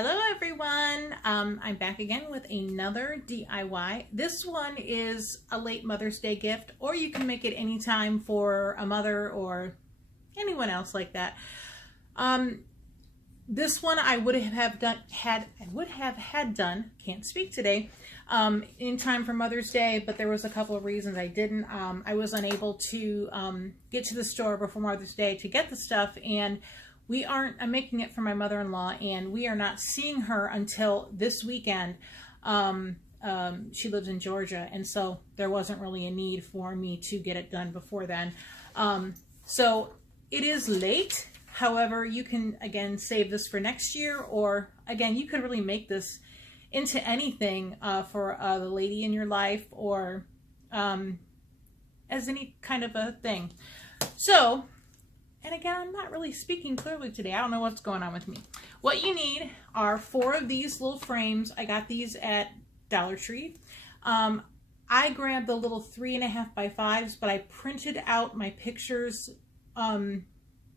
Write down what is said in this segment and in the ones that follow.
Hello everyone, I'm back again with another DIY. This one is a late Mother's Day gift, or you can make it anytime for a mother or anyone else like that. This one I would have had done, can't speak today, in time for Mother's Day, but there was a couple of reasons I didn't. I was unable to get to the store before Mother's Day to get the stuff, and I'm making it for my mother-in-law, and we are not seeing her until this weekend. She lives in Georgia, and so there wasn't really a need for me to get it done before then. So it is late. However, you can, again, save this for next year, or, again, you could really make this into anything for the lady in your life, or as any kind of a thing. So, and again, I'm not really speaking clearly today. I don't know what's going on with me. What you need are 4 of these little frames. I got these at Dollar Tree. I grabbed the little 3.5 by 5s, but I printed out my pictures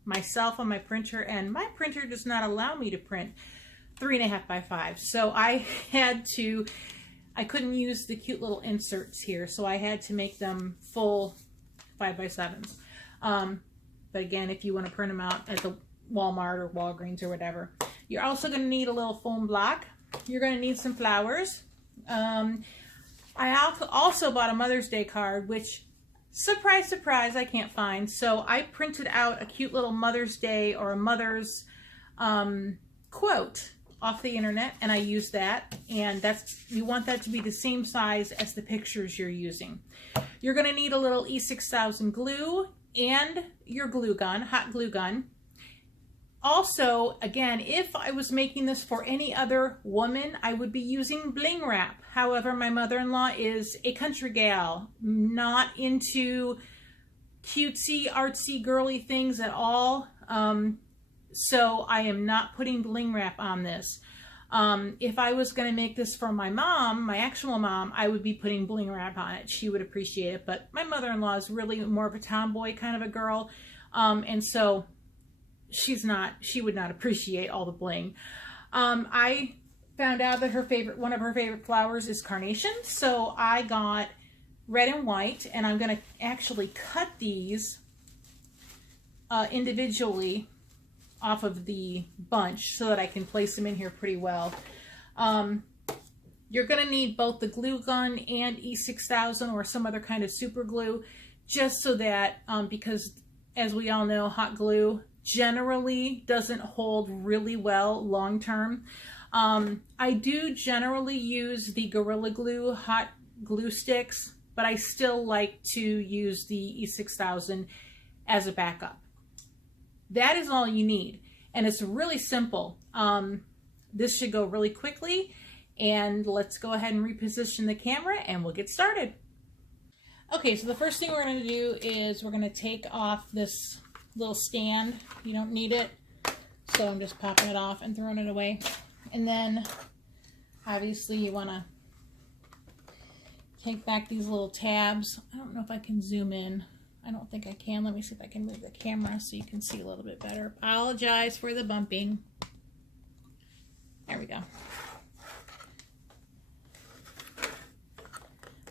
myself on my printer, and my printer does not allow me to print 3.5 by 5. So I couldn't use the cute little inserts here, so I had to make them full 5 by 7s. But again, if you want to print them out at the Walmart or Walgreens or whatever. You're also going to need a little foam block. You're going to need some flowers. I also bought a Mother's Day card, which, surprise, surprise, I can't find. So I printed out a cute little Mother's Day or a mother's quote off the internet, and I used that. And you want that to be the same size as the pictures you're using. You're going to need a little E6000 glue and your glue gun, hot glue gun. Also, again, if I was making this for any other woman, I would be using bling wrap. However, my mother-in-law is a country gal, not into cutesy, artsy, girly things at all. So I am not putting bling wrap on this. If I was going to make this for my mom, my actual mom, I would be putting bling wrap on it. She would appreciate it. But my mother-in-law is really more of a tomboy kind of a girl. And so she would not appreciate all the bling. I found out that one of her favorite flowers is carnation. So I got red and white, and I'm going to actually cut these individually off of the bunch so that I can place them in here pretty well. You're going to need both the glue gun and E6000 or some other kind of super glue, just so that, because as we all know, hot glue generally doesn't hold really well long term. I do generally use the Gorilla Glue hot glue sticks, but I still like to use the E6000 as a backup. That is all you need, and it's really simple. This should go really quickly, and let's go ahead and reposition the camera and we'll get started. Okay, so the first thing we're going to do is we're going to take off this little stand. You don't need it, so I'm just popping it off and throwing it away. And then obviously you want to take back these little tabs. I don't know if I can zoom in. I don't think I can. Let me see if I can move the camera so you can see a little bit better. Apologize for the bumping. There we go.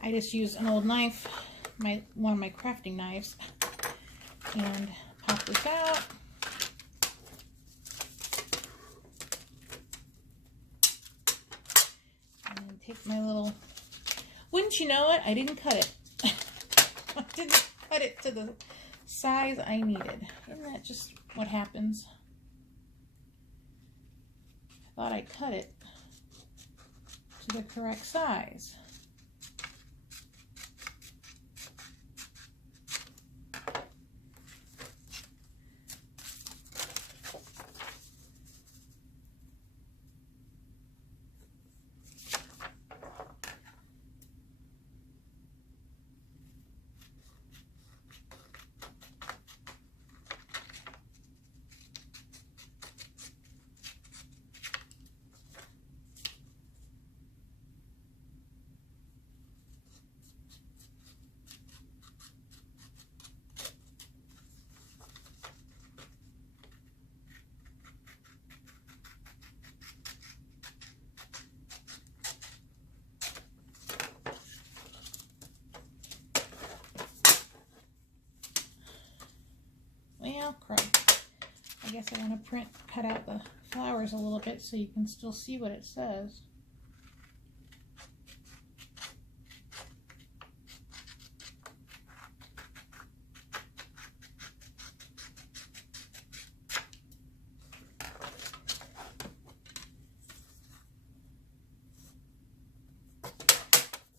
I just used an old knife, one of my crafting knives, and pop this out. And then take my little, wouldn't you know it, I didn't cut it. I didn't cut it to the size I needed. Isn't that just what happens? I thought I cut it to the correct size. Oh, crud. I guess I want to cut out the flowers a little bit so you can still see what it says.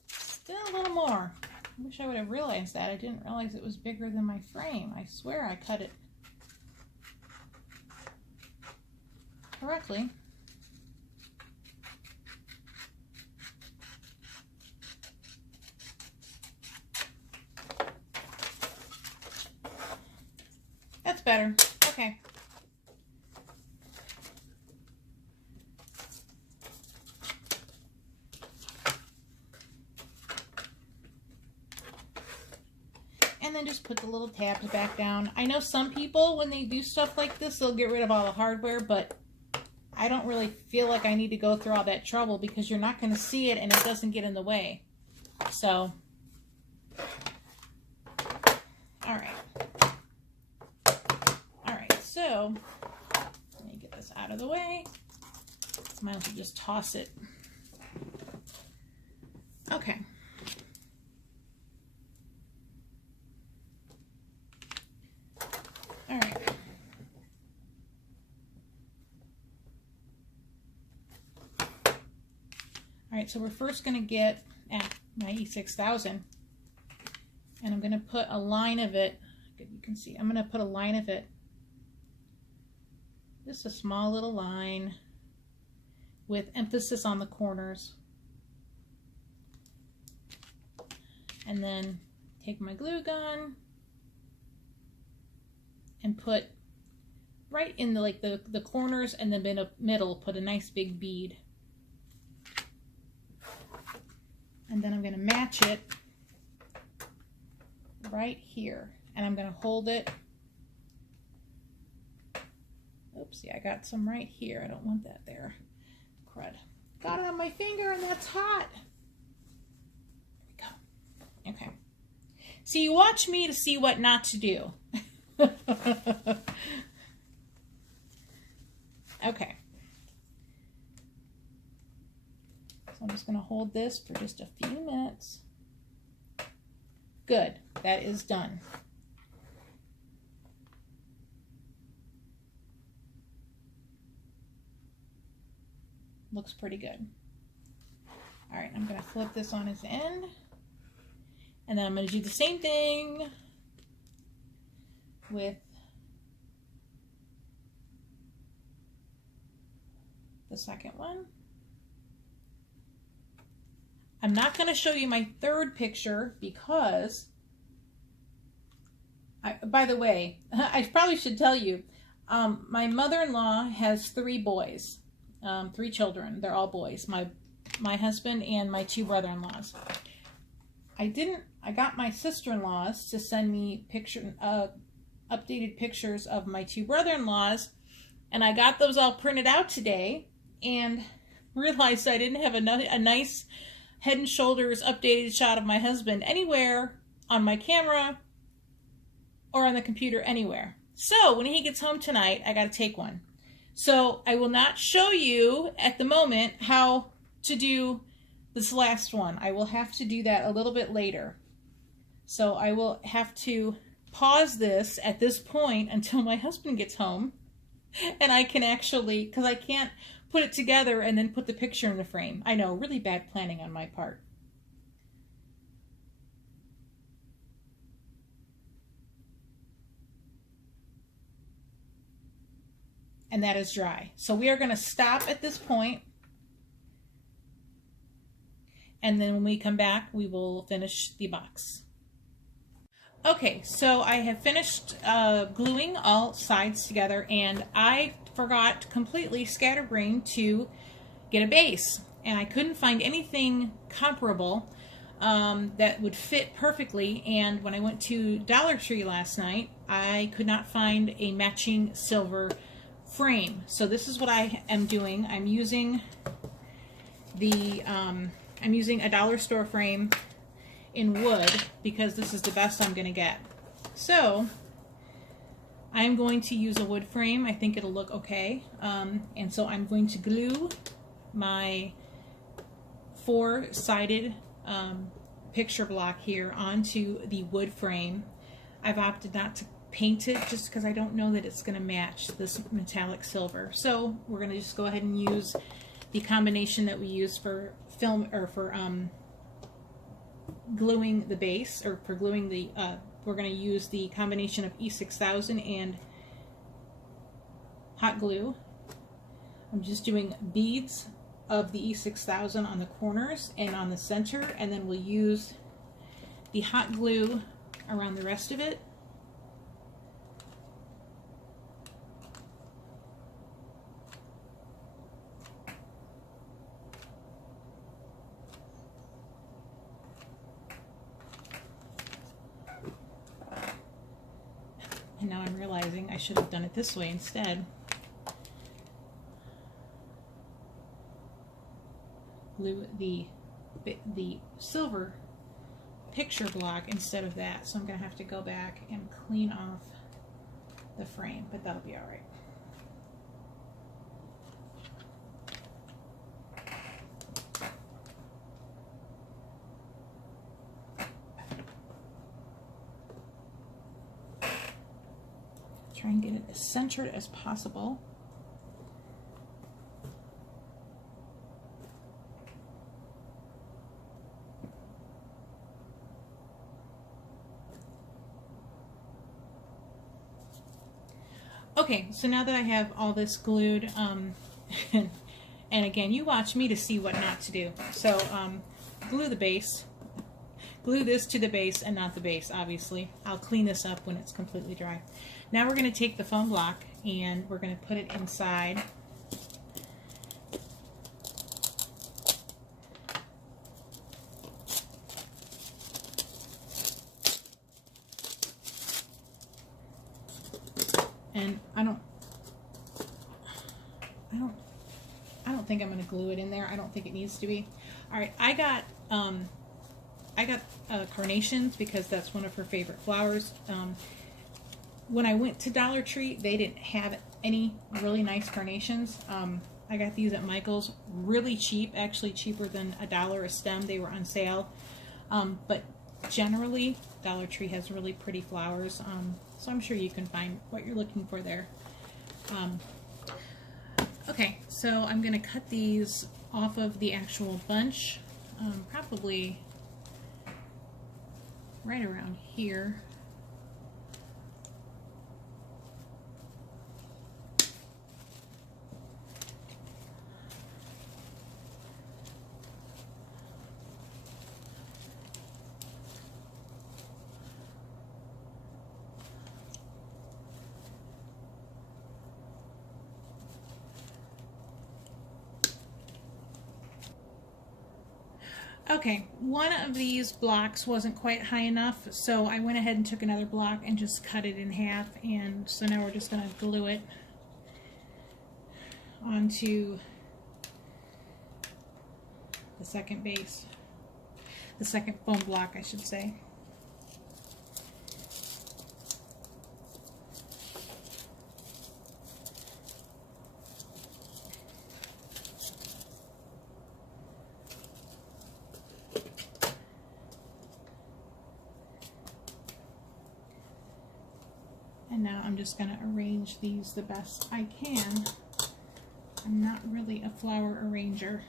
Still a little more. I wish I would have realized that. I didn't realize it was bigger than my frame. I swear I cut it correctly. That's better. Okay. And then just put the little tabs back down. I know some people, when they do stuff like this, they'll get rid of all the hardware, but I don't really feel like I need to go through all that trouble because you're not going to see it and it doesn't get in the way. So, alright. Alright, so, let me get this out of the way. Might as well just toss it. Okay. Alright. Alright, so we're first going to get at my E6000, and I'm going to put a line of it, you can see, I'm going to put a line of it, just a small little line with emphasis on the corners, and then take my glue gun and put right in the corners, and then in the middle put a nice big bead. And then I'm going to match it right here. And I'm going to hold it. Oopsie, I got some right here. I don't want that there. Crud. Got it on my finger and that's hot. There we go. Okay. So you watch me to see what not to do. Okay. I'm just going to hold this for just a few minutes. Good. That is done. Looks pretty good. All right, I'm going to flip this on its end. And then I'm going to do the same thing with the second one. I'm not going to show you my third picture because, by the way, I probably should tell you, my mother-in-law has 3 boys, 3 children. They're all boys, my husband and my 2 brother-in-laws. I got my sister-in-laws to send me updated pictures of my 2 brother-in-laws, and I got those all printed out today and realized I didn't have a nice head and shoulders updated shot of my husband anywhere on my camera or on the computer anywhere. So when he gets home tonight, I got to take one. So I will not show you at the moment how to do this last one. I will have to do that a little bit later. So I will have to pause this at this point until my husband gets home and I can actually, because I can't put it together and then put the picture in the frame. I know, really bad planning on my part. And that is dry. So we are going to stop at this point. And then when we come back, we will finish the box. Okay, so I have finished gluing all sides together, and I forgot completely, scatterbrained, to get a base. And I couldn't find anything comparable that would fit perfectly. And when I went to Dollar Tree last night, I could not find a matching silver frame. So this is what I am doing. I'm using a dollar store frame in wood because this is the best I'm going to get. So I'm going to use a wood frame. I think it'll look okay. And so I'm going to glue my four-sided picture block here onto the wood frame. I've opted not to paint it just because I don't know that it's going to match this metallic silver. So we're going to just go ahead and use the combination that we use for film, or for gluing the base, or for gluing the, we're going to use the combination of E6000 and hot glue. I'm just doing beads of the E6000 on the corners and on the center, and then we'll use the hot glue around the rest of it. And now I'm realizing I should have done it this way instead. Glue the silver picture block instead of that. So I'm going to have to go back and clean off the frame, but that'll be all right. Try and get it as centered as possible. Okay, so now that I have all this glued, and again, you watch me to see what not to do. So glue the base. Glue this to the base and not the base, obviously. I'll clean this up when it's completely dry. Now we're going to take the foam block and we're going to put it inside. And I don't think I'm going to glue it in there. I don't think it needs to be. All right, I got carnations because that's one of her favorite flowers. When I went to Dollar Tree, they didn't have any really nice carnations. I got these at Michael's, really cheap, actually cheaper than $1 a stem. They were on sale. But generally, Dollar Tree has really pretty flowers. So I'm sure you can find what you're looking for there. Okay, so I'm going to cut these off of the actual bunch, probably right around here. Okay, one of these blocks wasn't quite high enough, so I went ahead and took another block and just cut it in half, and so now we're just going to glue it onto the second base, the second foam block, I should say. And now I'm just going to arrange these the best I can. I'm not really a flower arranger.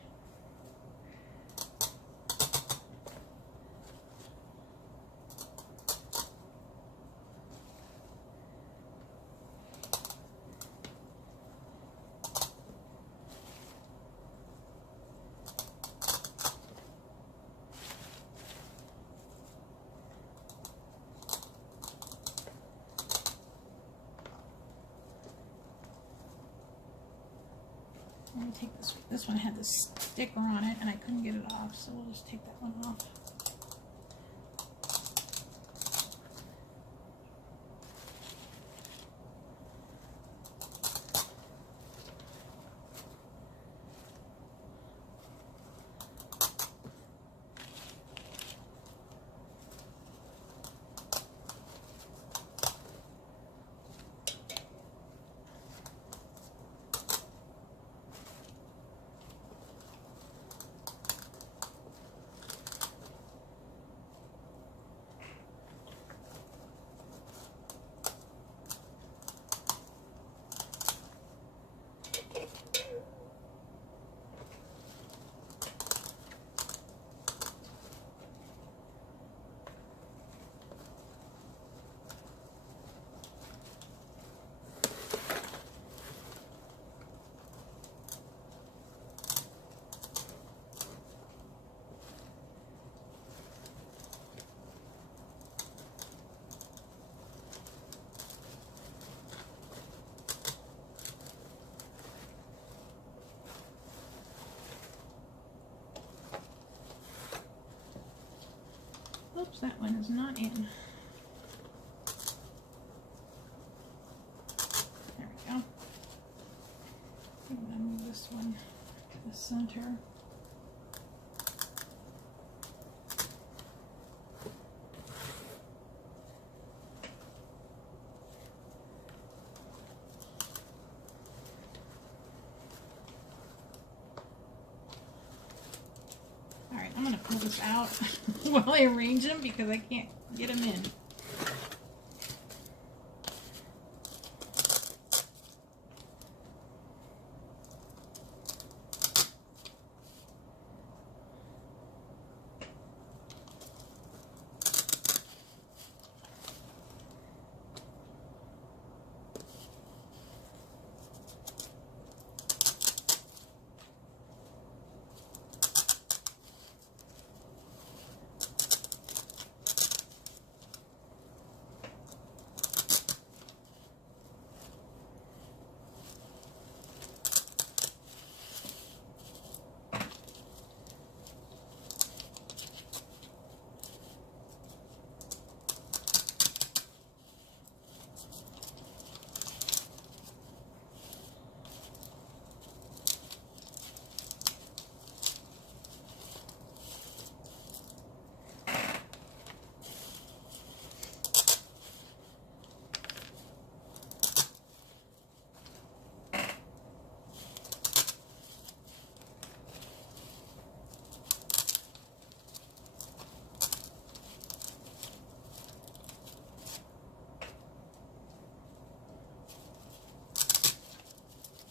I'm going to take this one had this sticker on it and I couldn't get it off, so we'll just take that one off. Oops, that one is not in. There we go. I'm going to move this one to the center. Alright, I'm going to pull this out while I arrange them because I can't get them in.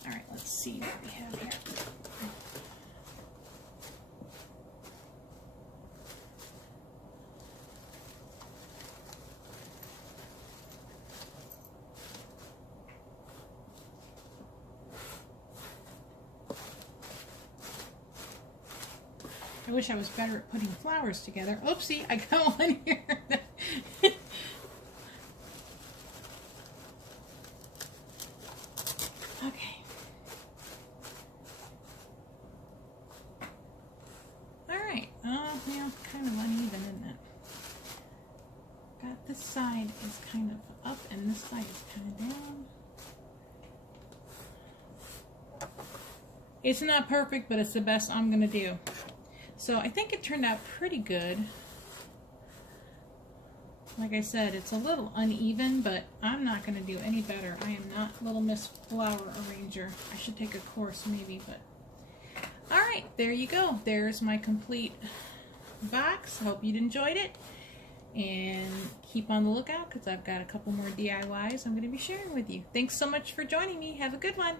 Alright, let's see what we have here. I wish I was better at putting flowers together. Oopsie, I got one here. Okay. Alright. Oh, yeah, kind of uneven, isn't it? Got this side is kind of up and this side is kind of down. It's not perfect, but it's the best I'm going to do. So I think it turned out pretty good. Like I said, it's a little uneven, but I'm not going to do any better. I am not Little Miss Flower Arranger. I should take a course maybe, but... Alright, there you go. There's my complete box. I hope you enjoyed it. And keep on the lookout because I've got a couple more DIYs I'm going to be sharing with you. Thanks so much for joining me. Have a good one.